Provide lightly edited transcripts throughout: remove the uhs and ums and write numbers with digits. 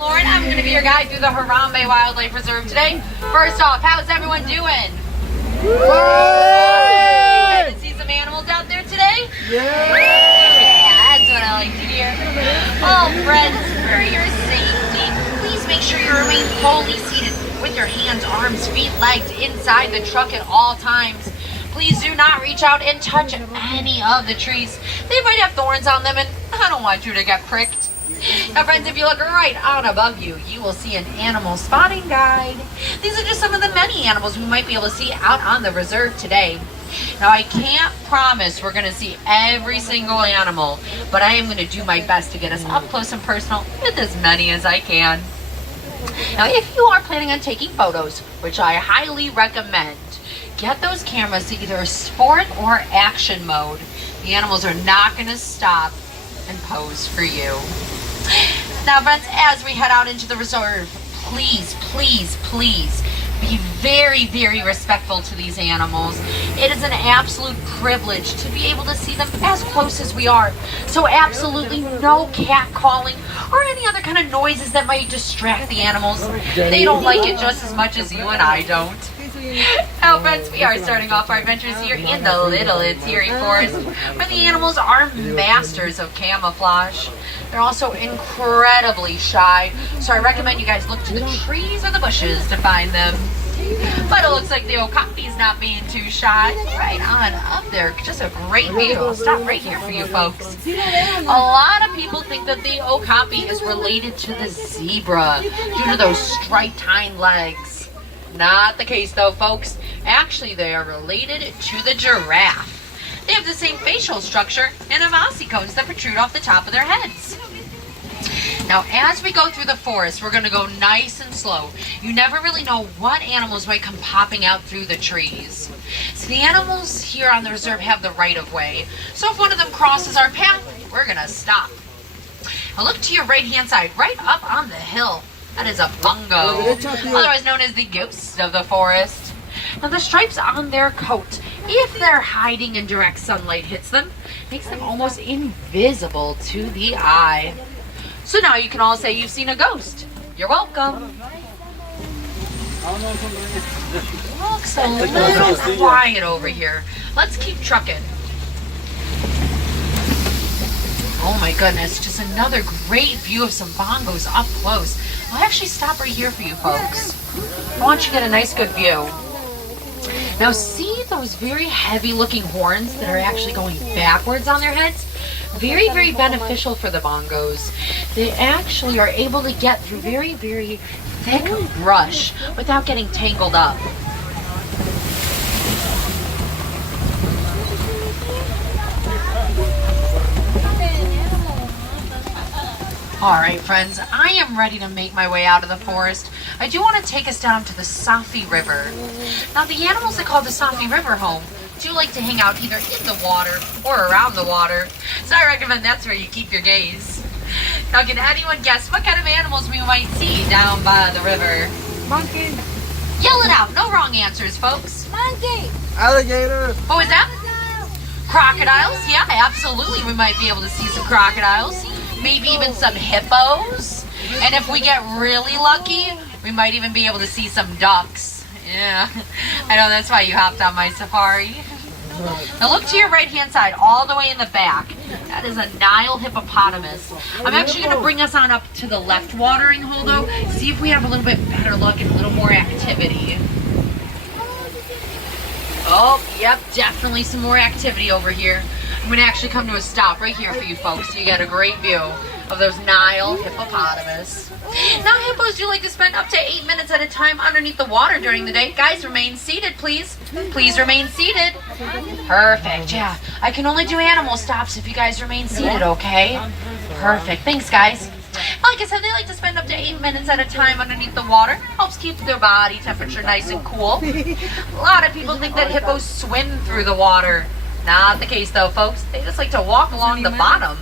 Lauren, I'm going to be your guide through the Harambe Wildlife Reserve today. First off, how's everyone doing? Excited to see some animals out there today? Yeah, that's what I like to hear. Oh, friends, for your safety, please make sure you remain fully seated with your hands, arms, feet, legs inside the truck at all times. Please do not reach out and touch any of the trees. They might have thorns on them, and I don't want you to get pricked. Now, friends, if you look right on above you, you will see an animal spotting guide. These are just some of the many animals we might be able to see out on the reserve today. Now, I can't promise we're going to see every single animal, but I am going to do my best to get us up close and personal with as many as I can. Now, if you are planning on taking photos, which I highly recommend, get those cameras to either sport or action mode. The animals are not going to stop and pose for you. Now, friends, as we head out into the reserve, please, please, please be very, very respectful to these animals. It is an absolute privilege to be able to see them as close as we are. So absolutely no cat calling or any other kind of noises that might distract the animals. They don't like it just as much as you and I don't. Now, friends, we are starting off our adventures here in the Little Letiri Forest, where the animals are masters of camouflage. They're also incredibly shy, so I recommend you guys look to the trees or the bushes to find them. But it looks like the okapi's not being too shy. Right on up there, just a great view. I'll stop right here for you folks. A lot of people think that the okapi is related to the zebra due to those striped hind legs. Not the case though, folks. Actually, they are related to the giraffe. They have the same facial structure and have ossicones that protrude off the top of their heads. Now, as we go through the forest, we're going to go nice and slow. You never really know what animals might come popping out through the trees. So the animals here on the reserve have the right of way. So if one of them crosses our path, we're going to stop. Now look to your right-hand side, right up on the hill. That is a bongo, otherwise known as the ghost of the forest. Now the stripes on their coat, if they're hiding and direct sunlight hits them, makes them almost invisible to the eye. So now you can all say you've seen a ghost. You're welcome. Looks a little quiet over here. Let's keep trucking. Oh my goodness, just another great view of some bongos up close. I'll actually stop right here for you folks. I want you to get a nice good view. Now see those very heavy looking horns that are actually going backwards on their heads? Very, very beneficial for the bongos. They actually are able to get through very, very thick brush without getting tangled up. Alright friends, I am ready to make my way out of the forest. I do want to take us down to the Safi River. Now the animals that call the Safi River home do like to hang out either in the water or around the water. So I recommend that's where you keep your gaze. Now can anyone guess what kind of animals we might see down by the river? Monkey. Yell it out, no wrong answers folks. Monkey. Alligator. What was that? Crocodiles? Yeah, absolutely we might be able to see some crocodiles. Maybe even some hippos. And if we get really lucky, we might even be able to see some ducks. Yeah, I know that's why you hopped on my safari. Now look to your right hand side, all the way in the back. That is a Nile hippopotamus. I'm actually going to bring us on up to the left watering hole though, see if we have a little bit better look and a little more activity. Oh, yep, definitely some more activity over here. I'm going to actually come to a stop right here for you folks so you get a great view of those Nile hippopotamus. Now hippos do like to spend up to 8 minutes at a time underneath the water during the day. Guys, remain seated, please. Please remain seated. Perfect, yeah. I can only do animal stops if you guys remain seated, okay? Perfect, thanks guys. Like I said, they like to spend up to 8 minutes at a time underneath the water. Helps keep their body temperature nice and cool. A lot of people think that hippos swim through the water. Not the case though, folks. They just like to walk along the bottom.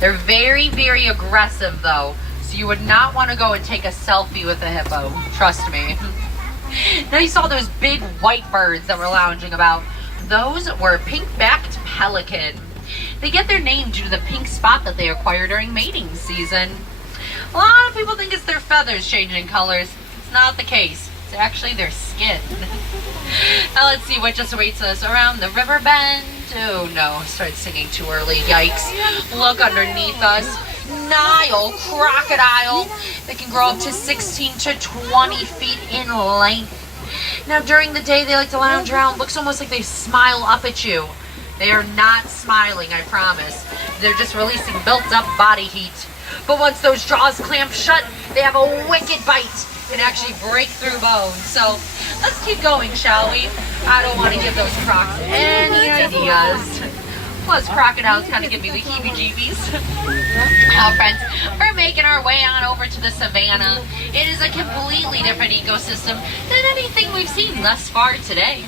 They're very, very aggressive though. So you would not want to go and take a selfie with a hippo. Trust me. Now you saw those big white birds that were lounging about. Those were pink-backed pelican. They get their name due to the pink spot that they acquire during mating season. A lot of people think it's their feathers changing colors. It's not the case. It's actually their skin. Now let's see what just awaits us around the river bend. Oh no, I started singing too early. Yikes. Look underneath us. Nile crocodile. They can grow up to 16 to 20 feet in length. Now during the day they like to lounge around. Looks almost like they smile up at you. They are not smiling, I promise. They're just releasing built up body heat. But once those jaws clamp shut, they have a wicked bite and actually break through bones. So let's keep going, shall we? I don't want to give those crocs any ideas. Plus, crocodiles kind of give me the heebie-jeebies. Now, friends, we're making our way on over to the savannah. It is a completely different ecosystem than anything we've seen thus far today.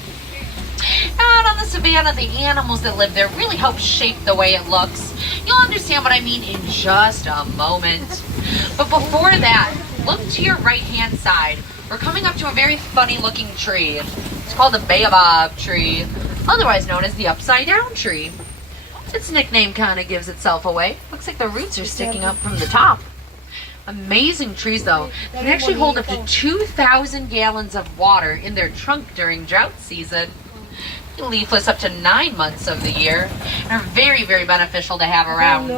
Out on the savannah, the animals that live there really help shape the way it looks. You'll understand what I mean in just a moment. But before that, look to your right-hand side. We're coming up to a very funny-looking tree. It's called the baobab tree, otherwise known as the upside-down tree. Its nickname kind of gives itself away. Looks like the roots are sticking up from the top. Amazing trees, though. They can actually hold up to 2,000 gallons of water in their trunk during drought season. Leafless up to 9 months of the year, and are very, very beneficial to have around.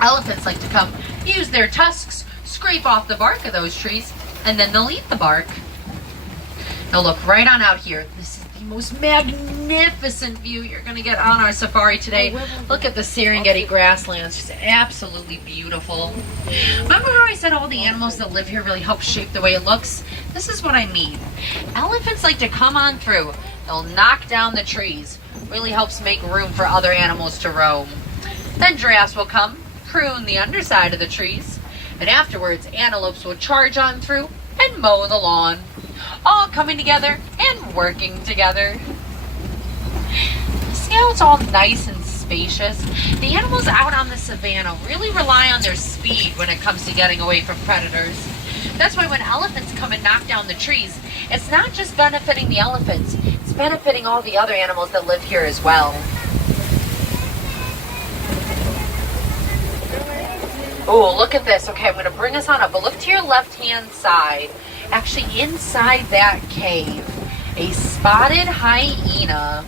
Elephants like to come, use their tusks, scrape off the bark of those trees, and then they'll eat the bark. Now look right on out here. This is the most magnificent view you're going to get on our safari today. Look at the Serengeti grasslands. Just absolutely beautiful. Remember how I said all the animals that live here really help shape the way it looks? This is what I mean. Elephants like to come on through. They'll knock down the trees. Really helps make room for other animals to roam. Then giraffes will come, prune the underside of the trees, and afterwards antelopes will charge on through and mow the lawn. All coming together and working together. See how it's all nice and spacious? The animals out on the savannah really rely on their speed when it comes to getting away from predators. That's why when elephants come and knock down the trees, it's not just benefiting the elephants, it's benefiting all the other animals that live here as well. Oh, look at this. Okay, I'm going to bring us on up, but look to your left-hand side. Actually, inside that cave, a spotted hyena.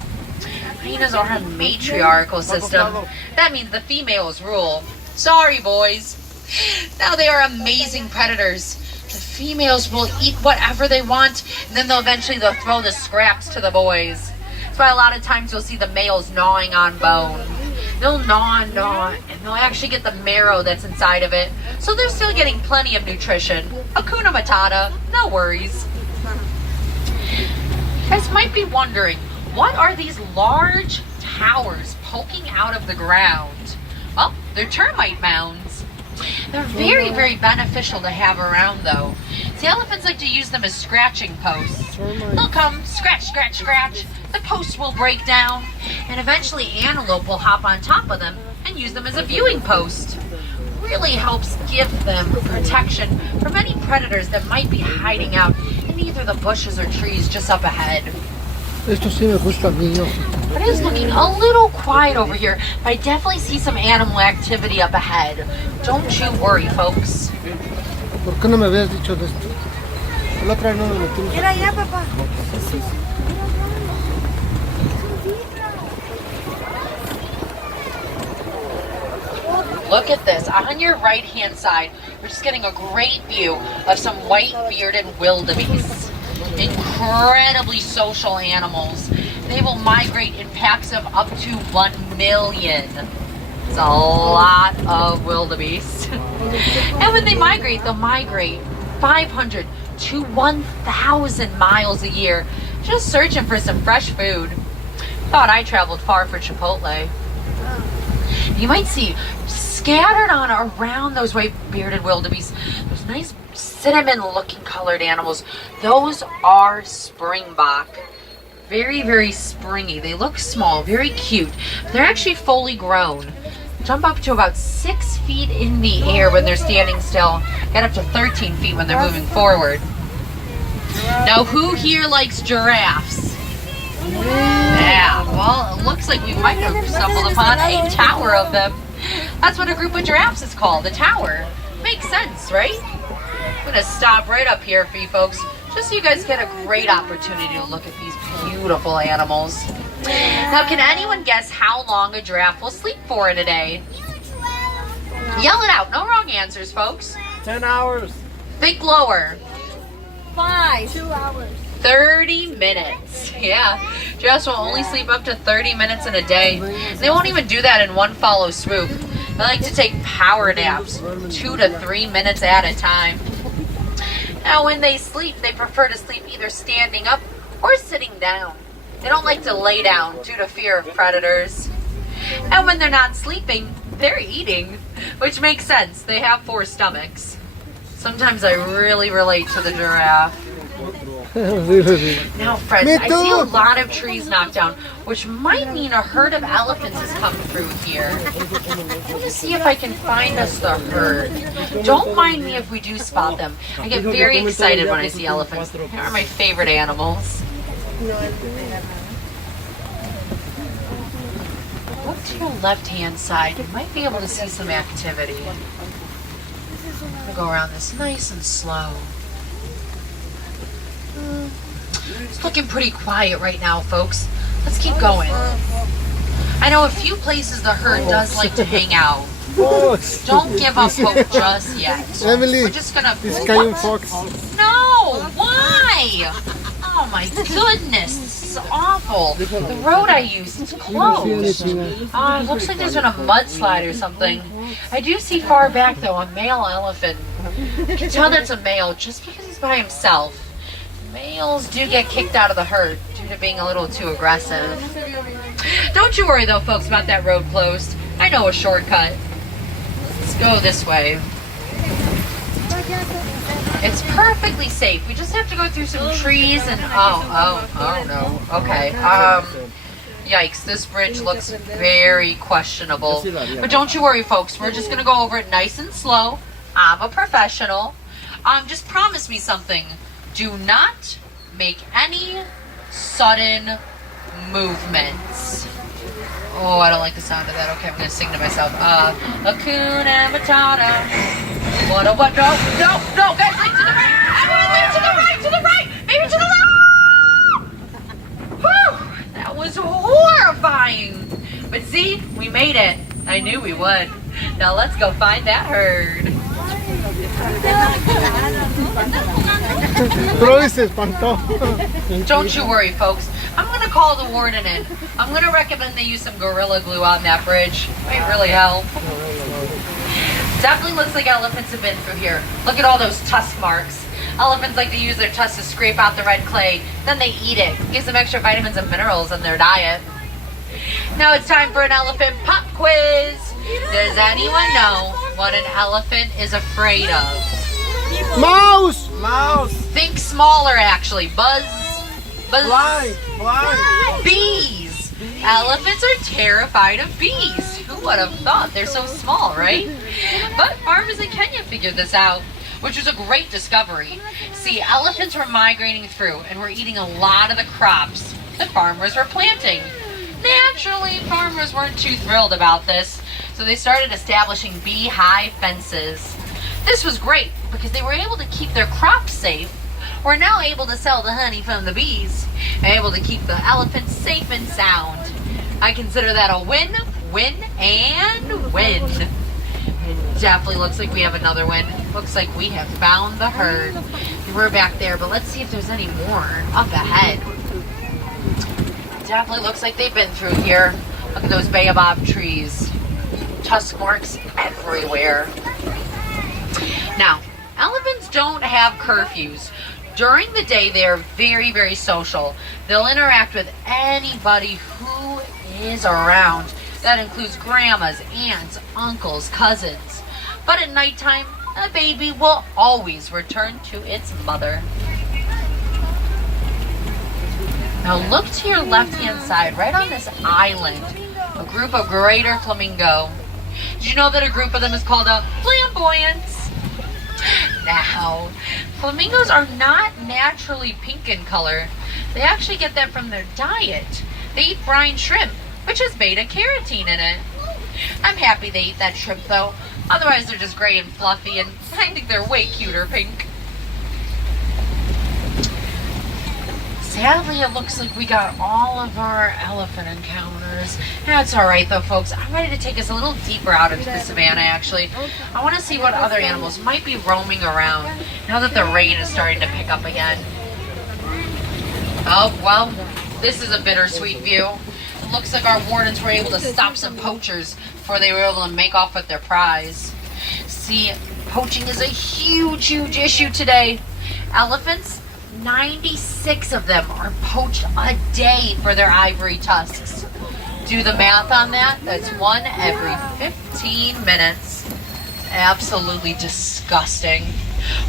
Hyenas are a matriarchal system. That means the females rule. Sorry, boys. Now they are amazing predators. The females will eat whatever they want, and then they'll throw the scraps to the boys. That's why a lot of times you'll see the males gnawing on bone. They'll gnaw and gnaw, and they'll actually get the marrow that's inside of it. So they're still getting plenty of nutrition. Hakuna Matata, no worries. You guys might be wondering, what are these large towers poking out of the ground? Well, they're termite mounds. They're very, very beneficial to have around, though. The elephants like to use them as scratching posts. They'll come, scratch, scratch, scratch. The posts will break down, and eventually antelope will hop on top of them and use them as a viewing post. Really helps give them protection from any predators that might be hiding out in either the bushes or trees just up ahead. Esto sí me gusta a mí. But it is looking a little quiet over here, but I definitely see some animal activity up ahead. Don't you worry, folks. ¿Por qué no me habías dicho de esto? La otra vez no nos metimos. Era allá, papá. Look at this. On your right-hand side, we're just getting a great view of some white-bearded wildebeest. Incredibly social animals. They will migrate in packs of up to 1 million. It's a lot of wildebeest. And when they migrate, they'll migrate 500 to 1,000 miles a year, just searching for some fresh food. Thought I traveled far for Chipotle. You might see scattered on around those white-bearded wildebeest, those nice cinnamon-looking colored animals. Those are springbok. Very, very springy. They look small, very cute. They're actually fully grown. Jump up to about 6 feet in the air when they're standing still. Get up to 13 feet when they're moving forward. Now, who here likes giraffes? Yeah, well, it looks like we might have stumbled upon a tower of them. That's what a group of giraffes is called, a tower. Makes sense, right? I'm gonna stop right up here for you folks, just so you guys get a great opportunity to look at these beautiful animals. Now, can anyone guess how long a giraffe will sleep for in a day? Yell it out. No wrong answers, folks. 10 hours. Think lower. 5. 2 hours. 30 minutes. Yeah. Giraffes will only sleep up to 30 minutes in a day. They won't even do that in one follow swoop. They like to take power naps, 2 to 3 minutes at a time. Now, when they sleep, they prefer to sleep either standing up or sitting down. They don't like to lay down due to fear of predators. And when they're not sleeping, they're eating, which makes sense. They have 4 stomachs. Sometimes I really relate to the giraffe. Now, friends, I see a lot of trees knocked down, which might mean a herd of elephants has come through here. I'm going to see if I can find us the herd. Don't mind me if we do spot them. I get very excited when I see elephants. They are my favorite animals. Look to your left-hand side. You might be able to see some activity. I'm going to go around this nice and slow. It's looking pretty quiet right now, folks. Let's keep going. I know a few places the herd does like to hang out. Don't give up hope just yet. Emily, we're just gonna. this Cayenne fox. No, why? Oh my goodness, this is awful. The road I use is closed. It looks like there's been a mudslide or something. I do see far back though a male elephant. You can tell that's a male just because he's by himself. Males do get kicked out of the herd due to being a little too aggressive. Don't you worry though, folks, about that road closed. I know a shortcut. Let's go this way. It's perfectly safe. We just have to go through some trees and oh no. Okay. Yikes, this bridge looks very questionable. But don't you worry, folks. We're just gonna go over it nice and slow. I'm a professional. Just promise me something. Do not make any sudden movements. Oh, I don't like the sound of that. Okay, I'm going to sing to myself. Hakuna Matata. What? No, guys, like to the right. Everyone, to the right. Maybe to the left. Whew, that was horrifying. But see, we made it. I knew we would. Now let's go find that herd. Don't you worry, folks. I'm going to call the warden in. I'm going to recommend they use some Gorilla Glue on that bridge. Might really help. Definitely looks like elephants have been through here. Look at all those tusk marks. Elephants like to use their tusks to scrape out the red clay. Then they eat it. Gives them extra vitamins and minerals in their diet. Now it's time for an elephant pop quiz. Does anyone know what an elephant is afraid of? Mouse! Think smaller, actually. Buzz. Fly. Bees. Elephants are terrified of bees. Who would have thought? They're so small, right? But farmers in Kenya figured this out, which was a great discovery. See, elephants were migrating through and were eating a lot of the crops the farmers were planting. Naturally, farmers weren't too thrilled about this, so they started establishing beehive fences. This was great because they were able to keep their crops safe. We're now able to sell the honey from the bees and able to keep the elephants safe and sound. I consider that a win, win, and win. It definitely looks like we have another win. Looks like we have found the herd. We're back there, but let's see if there's any more up ahead. Definitely looks like they've been through here. Look at those baobab trees. Tusk marks everywhere. Now, elephants don't have curfews. During the day, they are very, very social. They'll interact with anybody who is around. That includes grandmas, aunts, uncles, cousins. But at nighttime, a baby will always return to its mother. Now look to your left-hand side, right on this island, a group of greater flamingo. Did you know that a group of them is called a flamboyance? Now, flamingos are not naturally pink in color. They actually get that from their diet. They eat brine shrimp, which has beta-carotene in it. I'm happy they eat that shrimp though. Otherwise, they're just gray and fluffy, and I think they're way cuter pink. Sadly, it looks like we got all of our elephant encounters. That's all right, though, folks. I'm ready to take us a little deeper out into the savannah, actually. I want to see what other animals might be roaming around now that the rain is starting to pick up again. Oh, well, this is a bittersweet view. It looks like our wardens were able to stop some poachers before they were able to make off with their prize. See, poaching is a huge, huge issue today. Elephants, 96 of them are poached a day for their ivory tusks. Do the math on that. That's one every 15 minutes. Absolutely disgusting.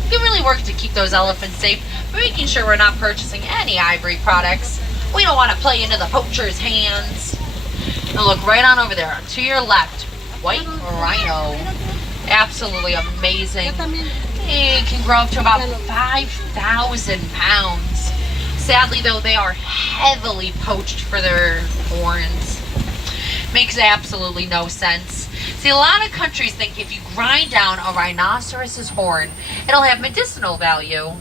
We can really work to keep those elephants safe, making sure we're not purchasing any ivory products. We don't want to play into the poacher's hands. Now look right on over there to your left. White rhino. Absolutely amazing. It can grow up to about 5,000 pounds. Sadly, though, they are heavily poached for their horns. Makes absolutely no sense. See, a lot of countries think if you grind down a rhinoceros's horn, it'll have medicinal value.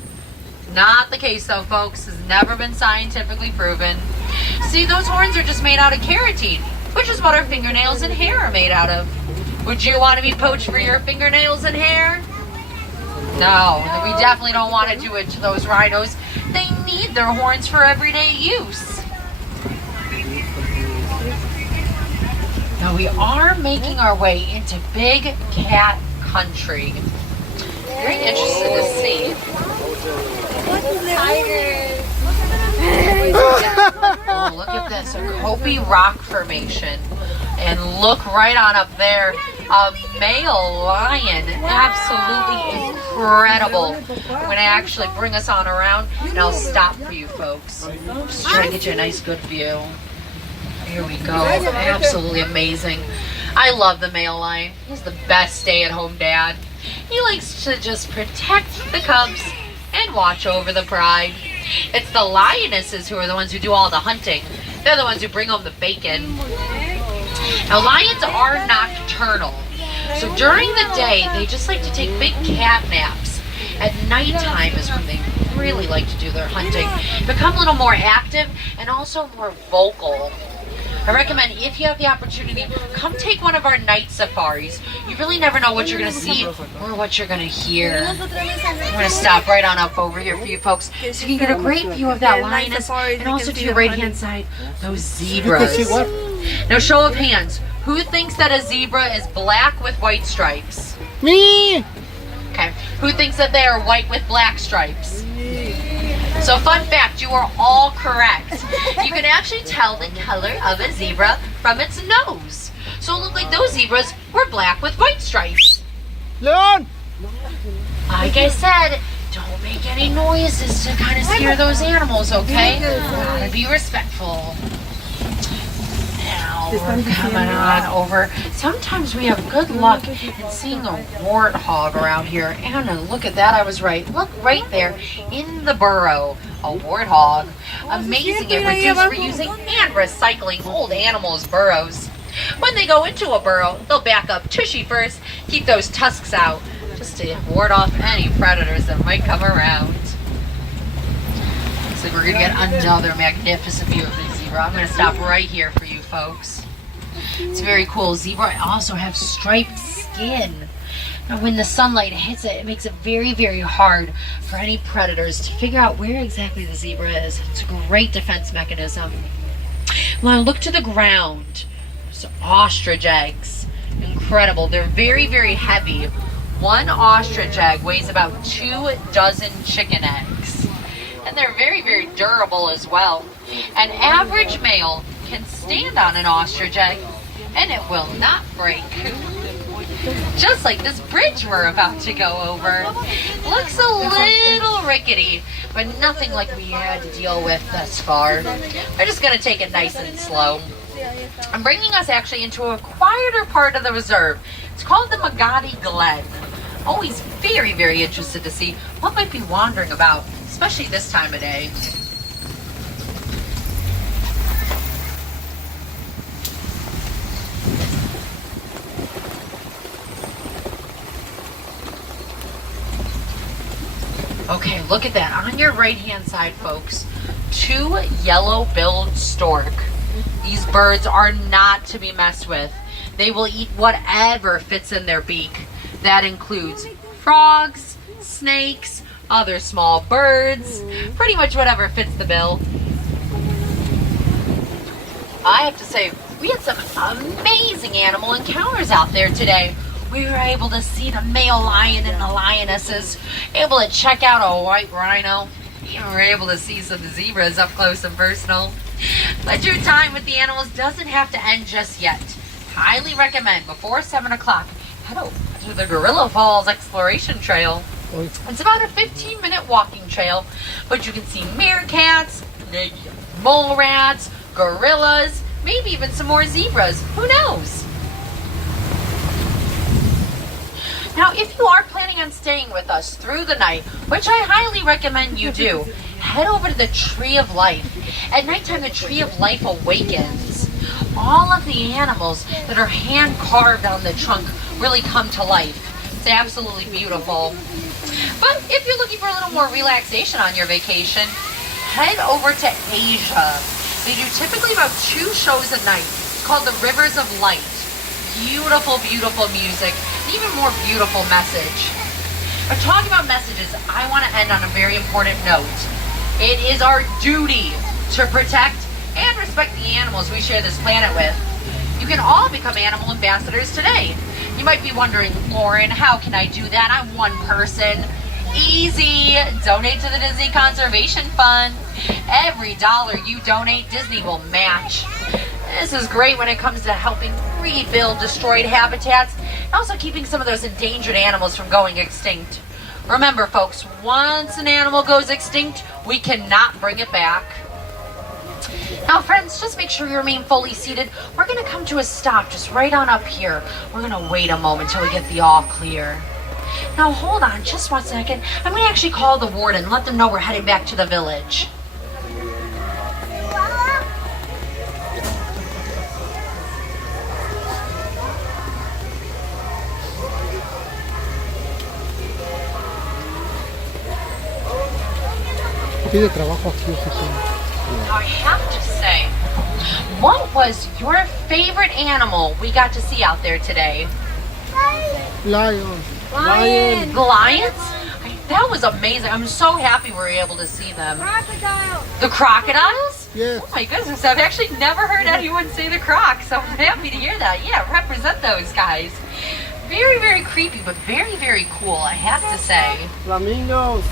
Not the case, though, folks. Has never been scientifically proven. See, those horns are just made out of keratin, which is what our fingernails and hair are made out of. Would you want to be poached for your fingernails and hair? No, we definitely don't want to do it to those rhinos. They need their horns for everyday use. Now we are making our way into big cat country. Very interested to see. Oh, look at this, a Kobe rock formation. And look right on up there, a male lion, absolutely incredible. I'm going to actually bring us on around, and I'll stop for you folks. Just try to get you a nice good view. Here we go, absolutely amazing. I love the male lion. He's the best stay-at-home dad. He likes to just protect the cubs and watch over the pride. It's the lionesses who are the ones who do all the hunting. They're the ones who bring home the bacon. Now, lions are nocturnal, so during the day, they just like to take big cat naps. At nighttime is when they really like to do their hunting, become a little more active and also more vocal. I recommend, if you have the opportunity, come take one of our night safaris. You really never know what you're going to see or what you're going to hear. I'm going to stop right on up over here for you folks so you can get a great view of that lioness, and also to your right-hand side, those zebras. Now, show of hands. Who thinks that a zebra is black with white stripes? Me! Okay. Who thinks that they are white with black stripes? So, fun fact, you are all correct. You can actually tell the color of a zebra from its nose. So it looked like those zebras were black with white stripes. Leon! Like I said, don't make any noises to kind of scare those animals, okay? Gotta be respectful. Now we're coming on over. Sometimes we have good luck in seeing a warthog around here. Anna, look at that. I was right. Look right there in the burrow. A warthog. Amazing at reusing and recycling old animals' burrows. When they go into a burrow, they'll back up tushy first, keep those tusks out, just to ward off any predators that might come around. So we're going to get another magnificent view of the zebra. I'm going to stop right here for you folks. It's very cool. Zebra also have striped skin. Now when the sunlight hits it, it makes it very, very hard for any predators to figure out where exactly the zebra is. It's a great defense mechanism. When I look to the ground, there's ostrich eggs. Incredible. They're very, very heavy. One ostrich egg weighs about 2 dozen chicken eggs. And they're very, very durable as well. An average male can stand on an ostrich egg and it will not break. Just like this bridge we're about to go over. Looks a little rickety, but nothing like we had to deal with thus far. We're just going to take it nice and slow. I'm bringing us actually into a quieter part of the reserve. It's called the Magadi Glen. Always very, very interested to see what might be wandering about, especially this time of day. Okay, look at that. On your right-hand side, folks, 2 yellow-billed stork. These birds are not to be messed with. They will eat whatever fits in their beak. That includes frogs, snakes, other small birds, pretty much whatever fits the bill. I have to say, we had some amazing animal encounters out there today. We were able to see the male lion and the lionesses, able to check out a white rhino, even were able to see some zebras up close and personal. But your time with the animals doesn't have to end just yet. Highly recommend before 7 o'clock, head over to the Gorilla Falls Exploration Trail. It's about a 15-minute walking trail, but you can see meerkats, mole rats, gorillas, maybe even some more zebras. Who knows? Now, if you are planning on staying with us through the night, which I highly recommend you do, head over to the Tree of Life. At nighttime, the Tree of Life awakens. All of the animals that are hand-carved on the trunk really come to life. It's absolutely beautiful. But if you're looking for a little more relaxation on your vacation, head over to Asia. They do typically about 2 shows a night. It's called the Rivers of Light. Beautiful, beautiful music, and even more beautiful message. But talking about messages, I want to end on a very important note. It is our duty to protect and respect the animals we share this planet with. You can all become animal ambassadors today. You might be wondering, Lauren, how can I do that? I'm one person. Easy. Donate to the Disney Conservation Fund. Every dollar you donate, Disney will match. This is great when it comes to helping rebuild destroyed habitats and also keeping some of those endangered animals from going extinct. Remember, folks, once an animal goes extinct, we cannot bring it back. Now, friends, just make sure you remain fully seated. We're going to come to a stop just right on up here. We're going to wait a moment till we get the all clear. Now, hold on just 1 second. I'm going to actually call the warden and let them know we're heading back to the village. Pide trabajo aquí, oficina. Now, I have to say, what was your favorite animal we got to see out there today? Lion. Lion. The lions? That was amazing. I'm so happy we were able to see them. Crocodile. The crocodiles? Yes. Oh my goodness, I've actually never heard anyone say the crocs, so I'm happy to hear that. Yeah, represent those guys. Very, very creepy, but very, very cool, I have to say. Flamingos.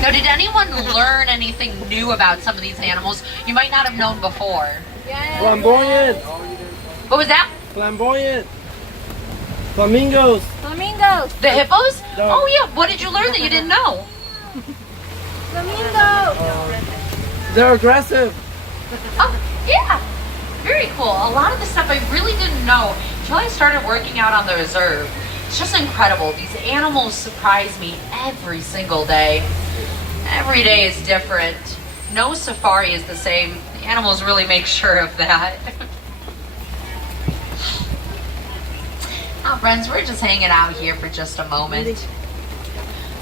Now, did anyone learn anything new about some of these animals you might not have known before? Yes. Flamboyant. What was that? Flamboyant. Flamingos. Flamingos. The hippos? No. Oh yeah, what did you learn that you didn't know? Flamingo. They're aggressive. Oh, yeah. Very cool. A lot of the stuff I really didn't know until I started working out on the reserve. It's just incredible. These animals surprise me every single day. Every day is different. No safari is the same. The animals really make sure of that. Now, friends, we're just hanging out here for just a moment.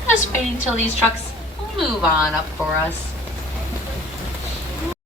Just waiting till these trucks move on up for us.